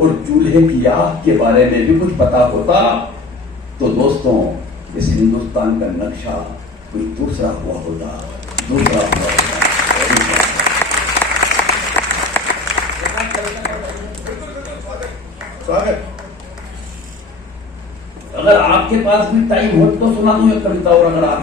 और चूल्हे की आग के बारे में भी कुछ पता होता तो दोस्तों इस हिंदुस्तान का नक्शा कोई दूसरा हुआ होता, दूसरा हुआ होता। स्वागत। अगर आपके पास भी टाइम हो तो सुना दूं एक कविता, और अगर आप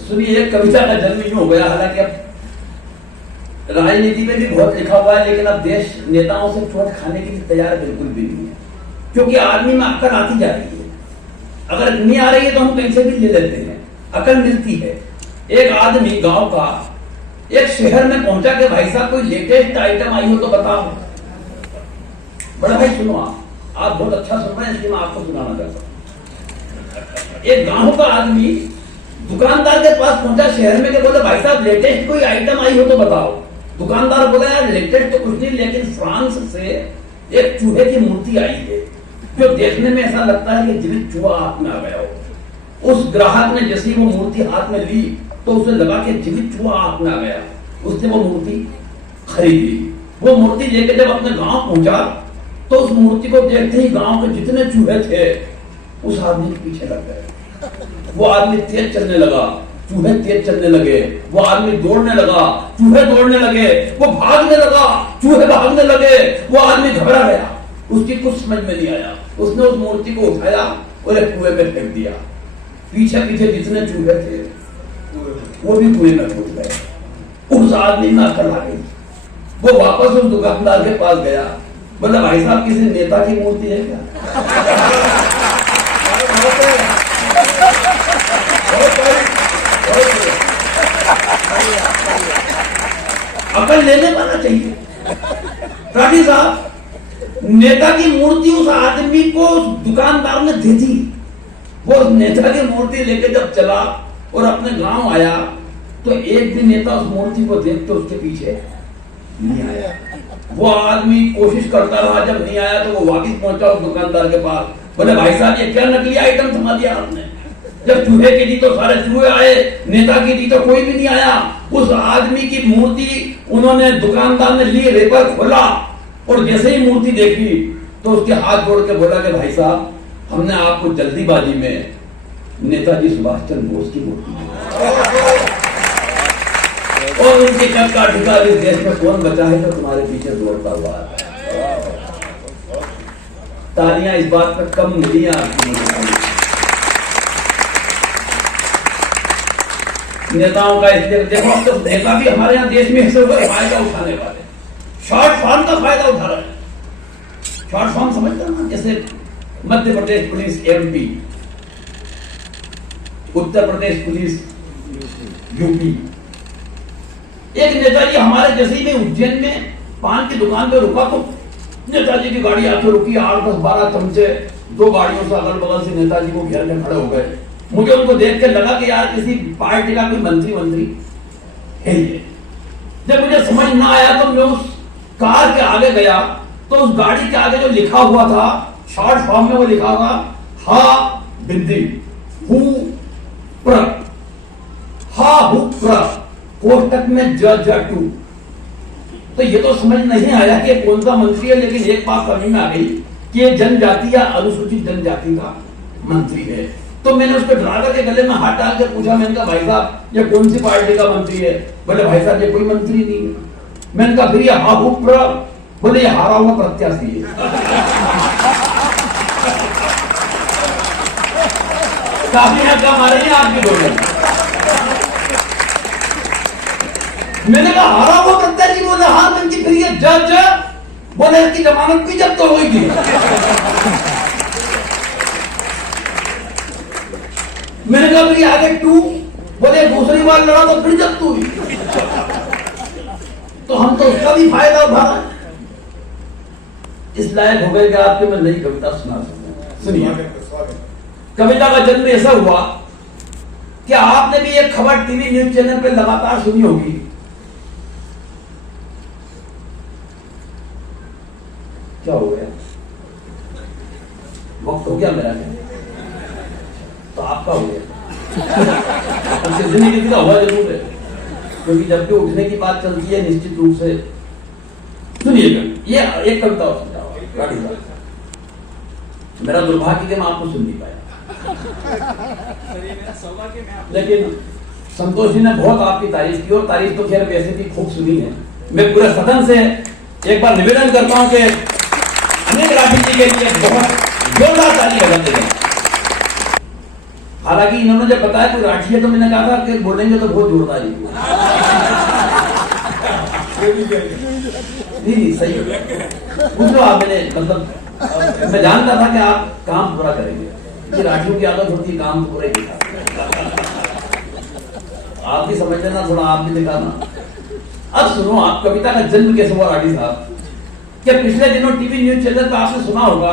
सुनिए, एक कविता का जन्म यूं हो गया। हालांकि अब राजनीति में भी बहुत लिखा हुआ है, लेकिन अब देश नेताओं से चोट खाने के लिए तैयार बिल्कुल भी नहीं है, क्योंकि आदमी में अक्ल आती जा रही है। अगर नहीं आ रही है तो हम कहीं से भी ले लेते हैं, अकल मिलती है। एक आदमी गांव का एक शहर में पहुंचा के भाई साहब कोई लेटेस्ट आइटम आई हो तो बताओ। बड़ा भाई सुनो, आप बहुत अच्छा सुन रहे हैं, इसलिए मैं आपको सुनाना चाहता हूं। एक गांव का आदमी दुकानदार के पास पहुंचा शहर में, के बोले भाई साहब लेटेस्ट कोई आइटम आई हो तो बताओ। दुकानदार बोला यार लेटेस्ट तो कुछ नहीं, लेकिन फ्रांस से एक चूहे की मूर्ति आई है जो देखने में ऐसा लगता है कि जीवित चूहा हाथ में आ गया हो। उस ग्राहक ने जैसे ही वो मूर्ति हाथ में ली तो उसे लगा कि जीवित चूहा हाथ में आ गया। उसने वो मूर्ति खरीद ली। वो मूर्ति लेकर जब अपने गांव पहुंचा तो उस मूर्ति को देखते ही गांव के जितने चूहे थे उस आदमी के पीछे लग गए। वो आदमी तेज चलने लगा, चूहे तेज चलने लगे। वो आदमी दौड़ने लगा, चूहे दौड़ने लगे। वो भागने लगा, चूहे भागने लगे। वो आदमी घबरा गया, उसकी कुछ समझ में नहीं आया। उसने उस मूर्ति को उठाया और एक कुएं में फेंक दिया। पीछे पीछे जितने चूहे थे वो भी कुएं में कूद गए। उस आदमी में अकल आ गई। वो वापस उस दुकानदार के पास गया, बोला भाई साहब किसी नेता की मूर्ति है क्या? अकल लेने वाला चाहिए। राठी साहब, नेता की मूर्ति उस आदमी को उस दुकानदार ने दे दी। वो नेता की मूर्ति लेके जब चला और अपने गांव आया तो एक भी नेता उस मूर्ति को देख के उसके पीछे नहीं आया। वो आदमी कोशिश करता रहा, जब नहीं आया तो वो वापस पहुंचा उस दुकानदार के पास। बोले भाई साहब ये क्या नकली आइटम थमा दिया आपने? जब चूहे की दी तो सारे चूहे आए, नेता की दी तो कोई भी नहीं आया। उस आदमी की मूर्ति उन्होंने दुकानदार ने ली, रेपर खोला और जैसे ही मूर्ति देखी तो उसके हाथ जोड़ के बोला कि भाई साहब हमने आपको जल्दीबाजी में नेताजी सुभाष चंद्र बोस की मूर्ति और उनके कद का अधिकार इस देश में कौन बचा है जो तुम्हारे पीछे दौड़ता हुआ है। तालियां इस बात पर कम मिली आपकी। नेताओं का इसलिए देखो, अब तो नेता भी हमारे यहाँ देश में फायदा उठाने वाले, शॉर्ट फॉर्म का फायदा उठा रहे हैं। शॉर्ट फॉर्म समझते ना, जैसे Madhya Pradesh police MP, Uttar Pradesh police UP. एक नेताजी हमारे जैसे में उज्जैन में पान की दुकान पे रुका तो नेताजी की गाड़ी आके रुकी। 8, 10, 12 चमचे 2 गाड़ियों से अगल बगल से नेताजी को घेरने खड़े हो गए। मुझे उनको देख के लगा कि यार किसी पार्टी का कोई मंत्री है ये। जब मुझे समझ ना आया तो मैं उस कार के आगे गया तो उस गाड़ी के आगे जो लिखा हुआ था शॉर्ट फॉर्म में, वो लिखा हुआ हा बिंदी हु प्र, हा हु प्र, कोष्टक में ज2। तो ये तो समझ नहीं आया कि कौन सा मंत्री है, लेकिन एक बात समझ में आ गई कि ये जनजाति या अनुसूचित जनजाति का मंत्री है। तो मैंने उसको ड्राइवर के गले में हाथ डाल के पूछा, मैंने कहा भाई साहब ये कौन सी पार्टी का मंत्री है? बोले भाई साहब ये कोई मंत्री नहीं है। मैंने कहा फिर ये हाहू प्र, बोले ये हारा हुआ प्रत्याशी है। काफी यहाँ कम आ रही है आपकी दोनों। मैंने कहा हारा हुआ प्रत्याशी, बोले हाँ। मैंने फिर ये जज, बोले इसकी जमानत भी जब्त तो होगी। मैंने कहा फिर आगे 2, बोले दूसरी बार लड़ा तो फिर जब्त हुई। तो हम तो उसका भी फायदा उठा रहे हैं। इस लायक हो गए कि आपके मैं नई कविता सुना सकूं। सुनिए, स्वागत। कविता का जन्म ऐसा हुआ कि आपने भी एक खबर टीवी न्यूज चैनल पे लगातार सुनी होगी। क्या हो गया? वक्त हो गया मेरा? तो आपका हो गया। जिंदगी का हुआ जरूर है, क्योंकि जब भी उठने की बात चलती है निश्चित रूप से। सुनिएगा, ये एक कविता और सुनाओ। मेरा दुर्भाग्य कि मैं आपको सुन नहीं पाया, लेकिन संतोष जी ने बहुत आपकी तारीफ की, और तारीफ तो खैर वैसे भी खूब सुनी है। मैं पूरे सदन से एक बार निवेदन करता हूं कि अनिल राठी जी के लिए बहुत जोरदार ताली बजाते हैं। हालांकि इन्होंने जब बताया तो राठी है, तो मैंने कहा था कि बोलेंगे तो बहुत जोरदार ही। नहीं सही पूछ लो आप। मैंने मतलब मैं जानता था कि आप काम पूरा करेंगे। ये राठियों की आदत होती है काम पूरा ही दिखा। आप भी समझ लेना, थोड़ा आप भी दिखाना। अब सुनो, आप कविता का जन्म कैसे हुआ राठी साहब? कि पिछले दिनों टीवी न्यूज चैनल पर आपने सुना होगा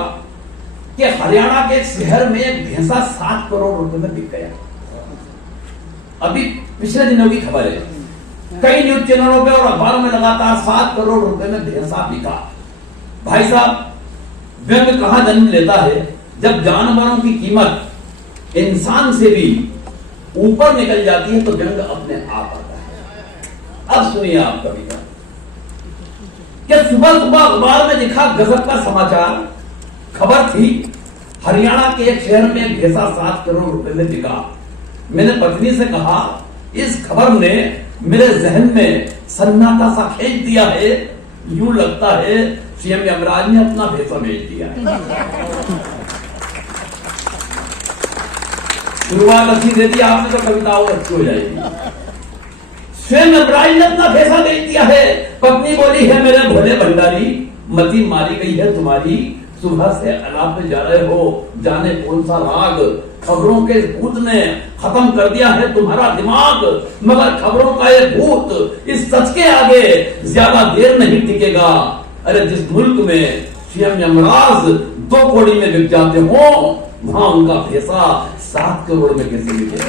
कि हरियाणा के एक शहर में एक भैंसा 7 करोड़ रुपए में बिक गया। अभी पिछले दिनों की खबर है, कई न्यूज चैनलों पे और अखबारों में लगातार 7 करोड़ रुपए में भैंसा बिका। भाई साहब, व्यंग कहां जन्म लेता है? जब जानवरों की कीमत इंसान से भी ऊपर निकल जाती है तो व्यंग अपने आप आता है। अब सुनिए आप कविता। क्या सुबह सुबह अखबार में दिखा गजब का समाचार, खबर थी हरियाणा के एक शहर में भैंसा 7 करोड़ रुपए में बिका। मैंने पत्नी से कहा, इस खबर ने मेरे जहन में सन्नाटा सा खींच दिया है। यूं लगता है सीएम यमराज ने अपना भैंसा भेज दिया है। शुरुआत अच्छी दे दी आपने तो कविता और अच्छी हो जाएगी। स्वयं यमराज ने अपना भैंसा भेज दिया है। पत्नी बोली है, मेरे भोले भंडारी, मती मारी गई है तुम्हारी। सुबह से अलाप में जा रहे हो, जाने कौन सा राग। खबरों के भूत ने खत्म कर दिया है तुम्हारा दिमाग, मगर खबरों का ये भूत इस सच के आगे ज्यादा देर नहीं टिकेगा। अरे जिस मुल्क में सीएम यमराज 2 कौड़ी में बिक जाते हो, वहां उनका भैंसा 7 करोड़ में कैसे बिकेगा?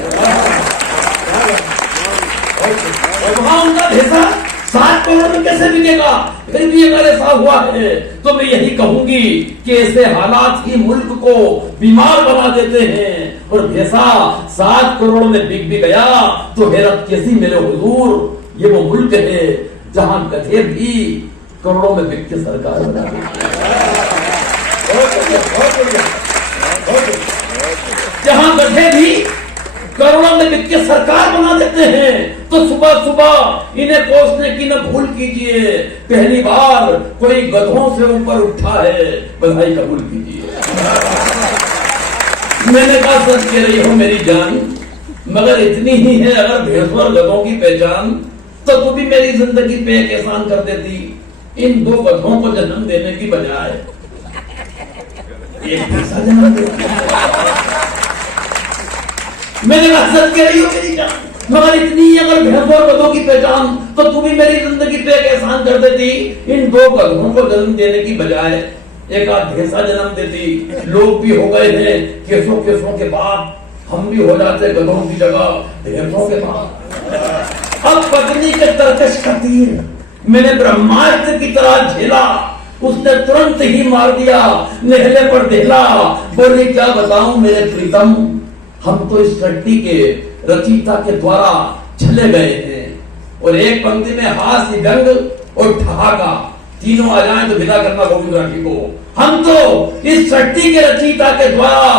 वहां उनका भैंसा 7 करोड़ में कैसे बिकेगा? फिर भी अगर ऐसा हुआ है तो मैं यही कहूंगी कि ऐसे हालात ही मुल्क को बीमार बना देते हैं। और भैंसा 7 करोड़ में बिक भी गया तो हैरत कैसी मेरे हुजूर, ये वो मुल्क है जहां गधे भी करोड़ों में बिक के सरकार बना देती है। जहां गधे भी करोड़ों में बिक के सरकार बना देते हैं, तो सुबह सुबह इन्हें कोसने की न भूल कीजिए। पहली बार कोई गधों से ऊपर उठा है, बधाई कबूल कीजिए। मैंने कहा, सच कह रही हो मेरी जान, मगर इतनी ही है अगर भैंसों और गधों की पहचान, तो तू भी मेरी जिंदगी पे एक एहसान कर देती। इन 2 गधों को जन्म देने की बजाय एक भैंसा जन्म देती। मैंने कहा, सच कह रही हो मेरी जान, मगर इतनी अगर भैंसों और गधों की पहचान, तो तू भी मेरी जिंदगी पे एक एहसान कर देती। इन 2 गधों को जन्म देने की बजाय एक आध भैंसा जन्म देती। लोग भी हो गए हैं केसों केसों के बाद, हम भी हो जाते गधों की जगह भैंसों के बाद। अब पत्नी के तरकश का तीर मैंने ब्रह्मास्त्र की तरह झेला, उसने तुरंत ही मार दिया, नेहले पर ढेला। बोली, क्या बताऊं मेरे प्रीतम, हम तो इस सृष्टि के रचयिता के द्वारा चले गए हैं। और एक पंक्ति में हास्य, व्यंग और ठहाका तीनों आ जाए तो विदा करना गोविंद राठी को। हम तो इस सृष्टि के रचयिता के द्वारा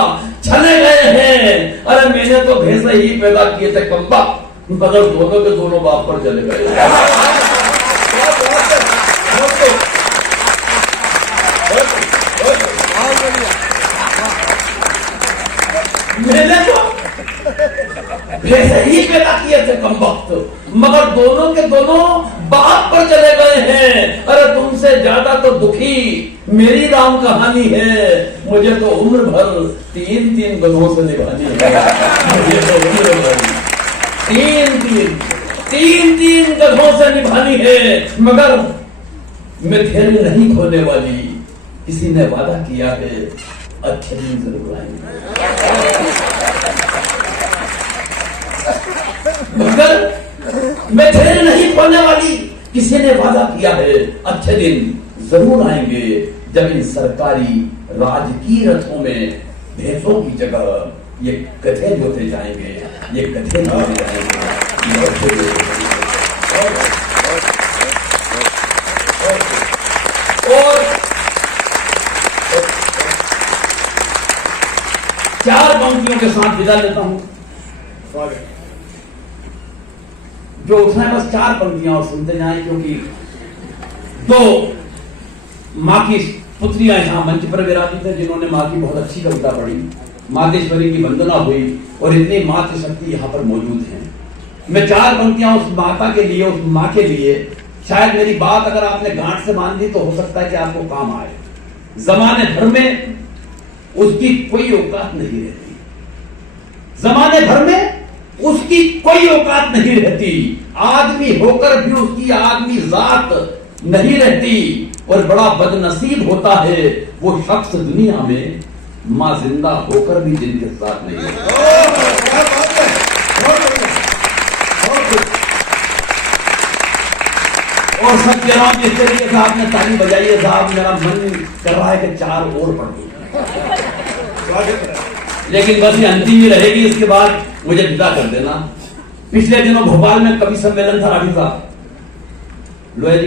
चले गए हैं। अरे मैंने तो भैंसे ही पैदा किए थे कम्बा, मगर दोनों के दोनों बाप पर चले गए। मैंने तो भैंसे ही पैदा किए थे कमबख्त, मगर दोनों के दोनों बाप पर चले गए हैं। अरे तुमसे ज्यादा तो दुखी मेरी राम कहानी है। मुझे तो उम्र भर 3-3 गधों से निभानी है। मुझे तो उम्र भर 3-3 गधों से निभानी है, मगर मैं धैर्य नहीं खोने वाली। किसी ने वादा किया है अच्छे दिन जरूर आएंगे, मगर मैं ठहर नहीं पाने वाली। किसी ने वादा किया है अच्छे दिन जरूर आएंगे, जब इन सरकारी राजकीय रथों में भैंसों की जगह ये गधे जोते जाएंगे, ये गधे जोते जाएंगे। और 4 पंक्तियों के साथ विदा लेता हूं। जो उठना है बस 4 पंक्तियां और सुनते जाएं, क्योंकि 2 मां की पुत्रियां यहां मंच पर विराजित है जिन्होंने मां की बहुत अच्छी कविता पढ़ी, मातेश्वरी की वंदना हुई और इतनी मातृ शक्ति यहां पर मौजूद है। मैं 4 पंक्तियां उस माता के लिए, उस मां के लिए, शायद मेरी बात अगर आपने गांठ से मान दी तो हो सकता है कि आपको काम आए। जमाने भर में उसकी कोई औकात नहीं रहती, जमाने भर में उसकी कोई औकात नहीं रहती, आदमी होकर भी उसकी आदमी जात नहीं रहती। और बड़ा बदनसीब होता है वो शख्स दुनिया में मां जिंदा होकर भी जिनके साथ नहीं रहती। और सब कह रहा हूं जिस तरीके से आपने ताली बजाई है साहब, मेरा मन कर रहा है कि 4 और पढ़ दूं, लेकिन बस ये अंतिम ही रहेगी, इसके बाद मुझे विदा कर देना। पिछले दिनों भोपाल में कवि सम्मेलन था, राठी साहब लोया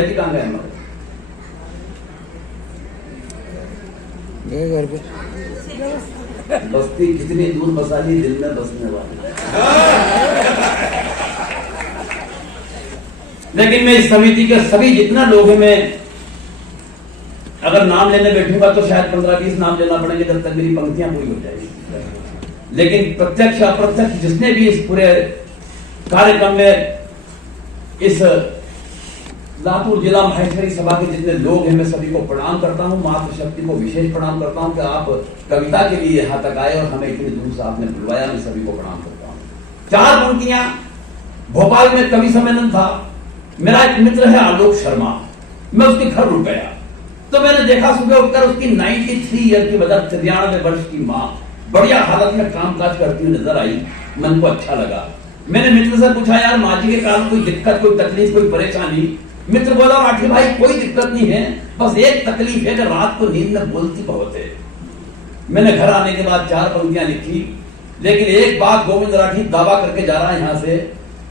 जी कहां गए हमारे? घर पे बस्ती कितनी दूर बसा ली, दिल में बसने वाली। लेकिन मैं इस समिति के सभी जितना लोग हैं, मैं अगर नाम लेने बैठूंगा तो शायद 15-20 नाम लेना पड़ेंगे, जब तक मेरी पंक्तियां पूरी हो जाएगी। लेकिन प्रत्यक्ष अप्रत्यक्ष जिसने भी इस पूरे कार्यक्रम में, इस लातूर जिला महेश्वरी सभा के जितने लोग हैं, मैं सभी को प्रणाम करता हूं। मातृशक्ति को विशेष प्रणाम करता हूं कि आप कविता के लिए यहां तक आए और हमें इतनी दूर से आपने बुलवाया, मैं सभी को प्रणाम करता हूं। 4 पंक्तियां, भोपाल में कवि सम्मेलन था, मेरा एक मित्र है आलोक शर्मा, मैं उसके घर रुक गया तो मैंने देखा सुबह उठकर उसकी 93 ईयर की वजह 93 वर्ष की मां बढ़िया हालत में कामकाज करती हुई नजर आई, मन को अच्छा लगा। मैंने मित्र से पूछा, यार माँ जी के कारण कोई दिक्कत, कोई तकलीफ, कोई परेशानी? मित्र बोला, राठी भाई कोई दिक्कत नहीं है, बस एक तकलीफ है कि रात को नींद में बोलती बहुत है। मैंने घर आने के बाद 4 पंक्तियां लिखी, लेकिन एक बात गोविंद राठी दावा करके जा रहा है यहां से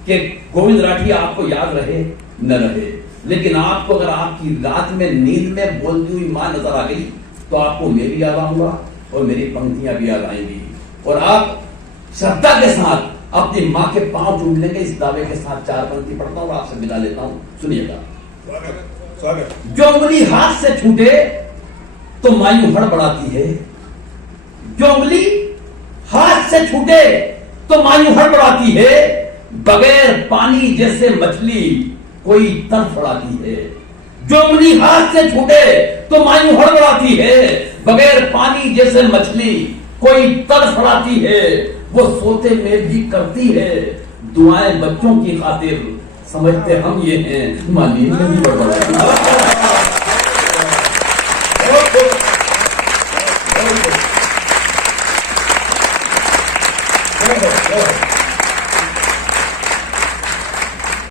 कि गोविंद राठी आपको याद रहे न रहे, लेकिन आपको अगर आपकी रात में नींद में बोलती हुई मां नजर आ गई तो आपको मैं भी याद आऊंगा और मेरी पंक्तियां भी याद आएंगी, और आप श्रद्धा के साथ अपनी मां के पांव चूम लेंगे। इस दावे के साथ 4 पंक्ति पढ़ता हूं, आपसे विदा लेता हूं, सुनिएगा। जो उंगली हाथ से छूटे तो मायूं हड़बड़ाती है, जो उंगली हाथ से छूटे तो मायूं हड़बड़ाती है, बगैर पानी जैसे मछली कोई तड़फड़ाती है। जो उंगली हाथ से छूटे तो मायूं हड़बड़ाती है, बगैर पानी जैसे मछली कोई तड़फड़ाती है। वो सोते में भी करती है दुआएं बच्चों की खातिर, समझते हम ये हैं मां नींद में भी बड़बड़ाती है।